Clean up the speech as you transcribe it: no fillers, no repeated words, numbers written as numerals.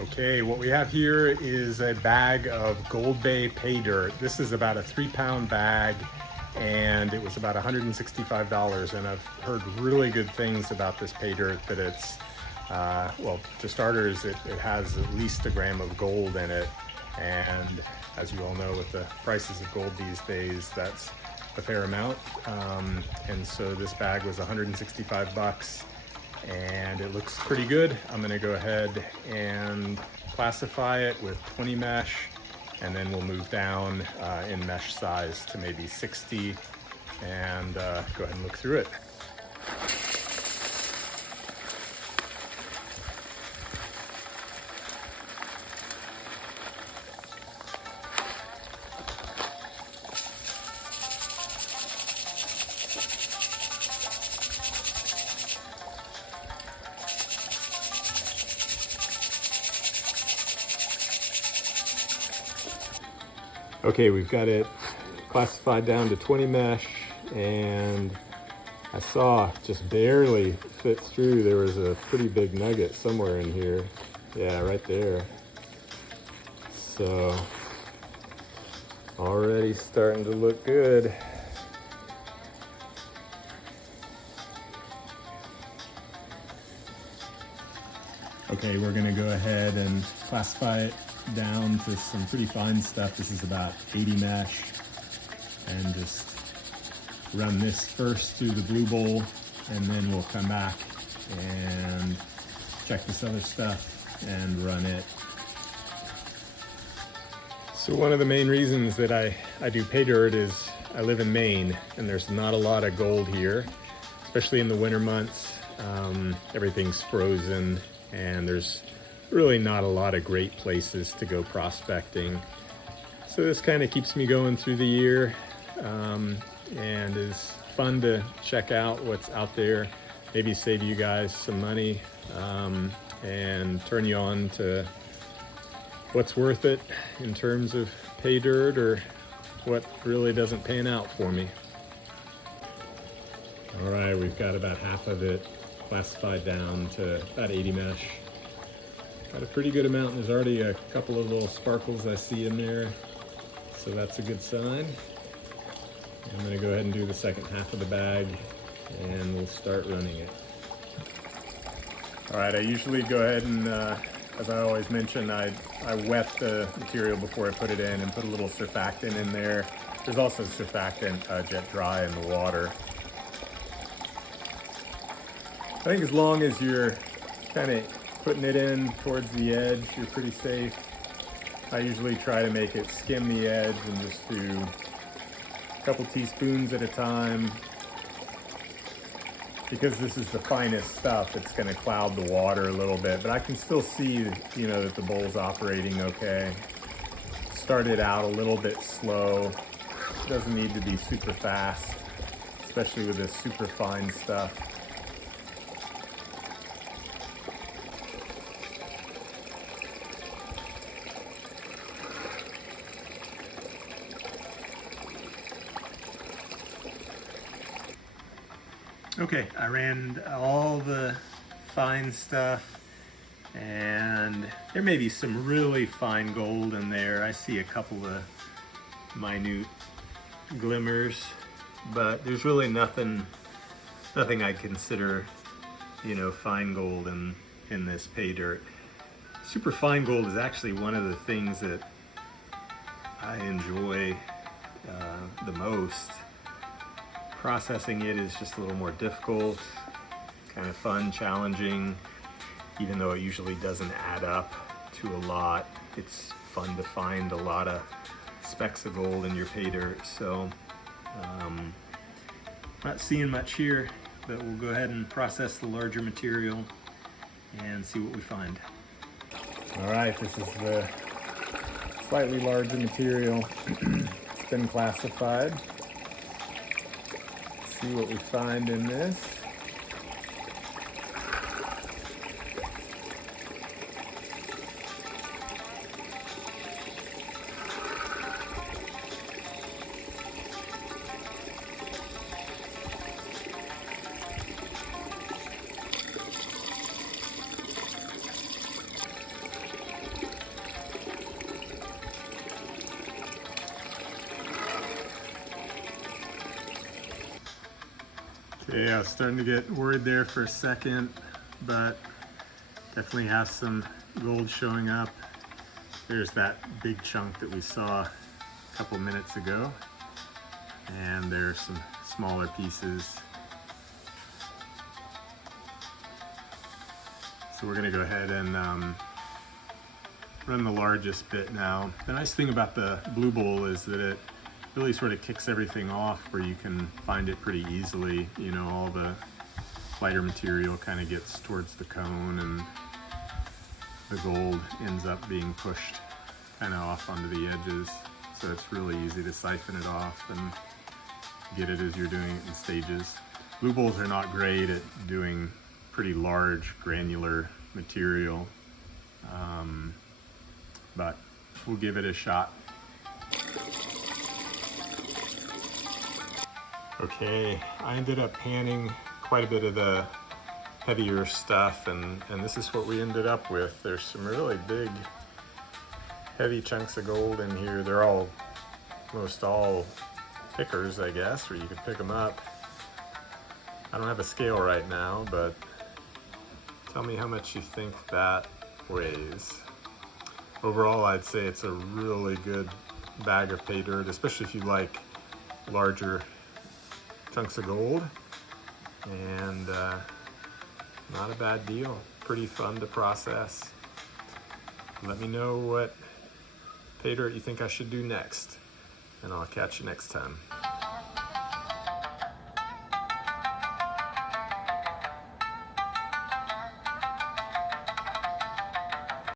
Okay, what we have here is a bag of Gold Bay Paydirt. This is about a 3-pound bag and it was about $165, and I've heard really good things about this pay dirt, that it's well, to starters, it has at least 1 gram of gold in it, and as you all know, with the prices of gold these days, that's a fair amount. And so this bag was 165 bucks, and it looks pretty good. I'm gonna go ahead and classify it with 20 mesh, and then we'll move down in mesh size to maybe 60, and go ahead and look through it. Okay, we've got it classified down to 20 mesh, and I saw just barely fit through. There was a pretty big nugget somewhere in here. Yeah, right there. So already starting to look good. Okay, we're gonna go ahead and classify it down to some pretty fine stuff. This is about 80 mesh, and just run this first through the blue bowl, and then we'll come back and check this other stuff and run it. So one of the main reasons that I do pay dirt is I live in Maine, and there's not a lot of gold here, especially in the winter months. Everything's frozen, and there's really not a lot of great places to go prospecting. So this kind of keeps me going through the year, and is fun to check out what's out there, maybe save you guys some money, and turn you on to what's worth it in terms of pay dirt, or what really doesn't pan out for me. All right, we've got about half of it classified down to about 80 mesh. Got a pretty good amount. There's already a couple of little sparkles I see in there, so that's a good sign. I'm gonna go ahead and do the second half of the bag, and we'll start running it. All right, I usually go ahead and, as I always mention, I wet the material before I put it in, and put a little surfactant in there. There's also surfactant jet dry in the water. I think as long as you're kind of putting it in towards the edge, you're pretty safe. I usually try to make it skim the edge and just do a couple teaspoons at a time. Because this is the finest stuff, it's gonna cloud the water a little bit, but I can still see, you know, that the bowl's operating okay. Started out a little bit slow. Doesn't need to be super fast, especially with this super fine stuff. Okay, I ran all the fine stuff, and there may be some really fine gold in there. I see a couple of minute glimmers, but there's really nothing I consider, you know, fine gold in this pay dirt. Super fine gold is actually one of the things that I enjoy the most. Processing it is just a little more difficult, kind of fun, challenging, even though it usually doesn't add up to a lot. It's fun to find a lot of specks of gold in your pay dirt. So not seeing much here, but we'll go ahead and process the larger material and see what we find. All right, this is the slightly larger material. It's been classified. See what we find in this. Yeah, I was starting to get worried there for a second, but definitely have some gold showing up. There's that big chunk that we saw a couple minutes ago, and there's some smaller pieces. So we're gonna go ahead and run the largest bit now. The nice thing about the blue bowl is that it really sort of kicks everything off where you can find it pretty easily. You know, all the lighter material kind of gets towards the cone and the gold ends up being pushed kind of off onto the edges. So it's really easy to siphon it off and get it as you're doing it in stages. Blue bowls are not great at doing pretty large granular material, but we'll give it a shot. Okay, I ended up panning quite a bit of the heavier stuff, and this is what we ended up with. There's some really big, heavy chunks of gold in here. They're almost all pickers, I guess, or you could pick them up. I don't have a scale right now, but tell me how much you think that weighs. Overall, I'd say it's a really good bag of pay dirt, especially if you like larger chunks of gold, and not a bad deal. Pretty fun to process. Let me know what pay dirt you think I should do next, and I'll catch you next time.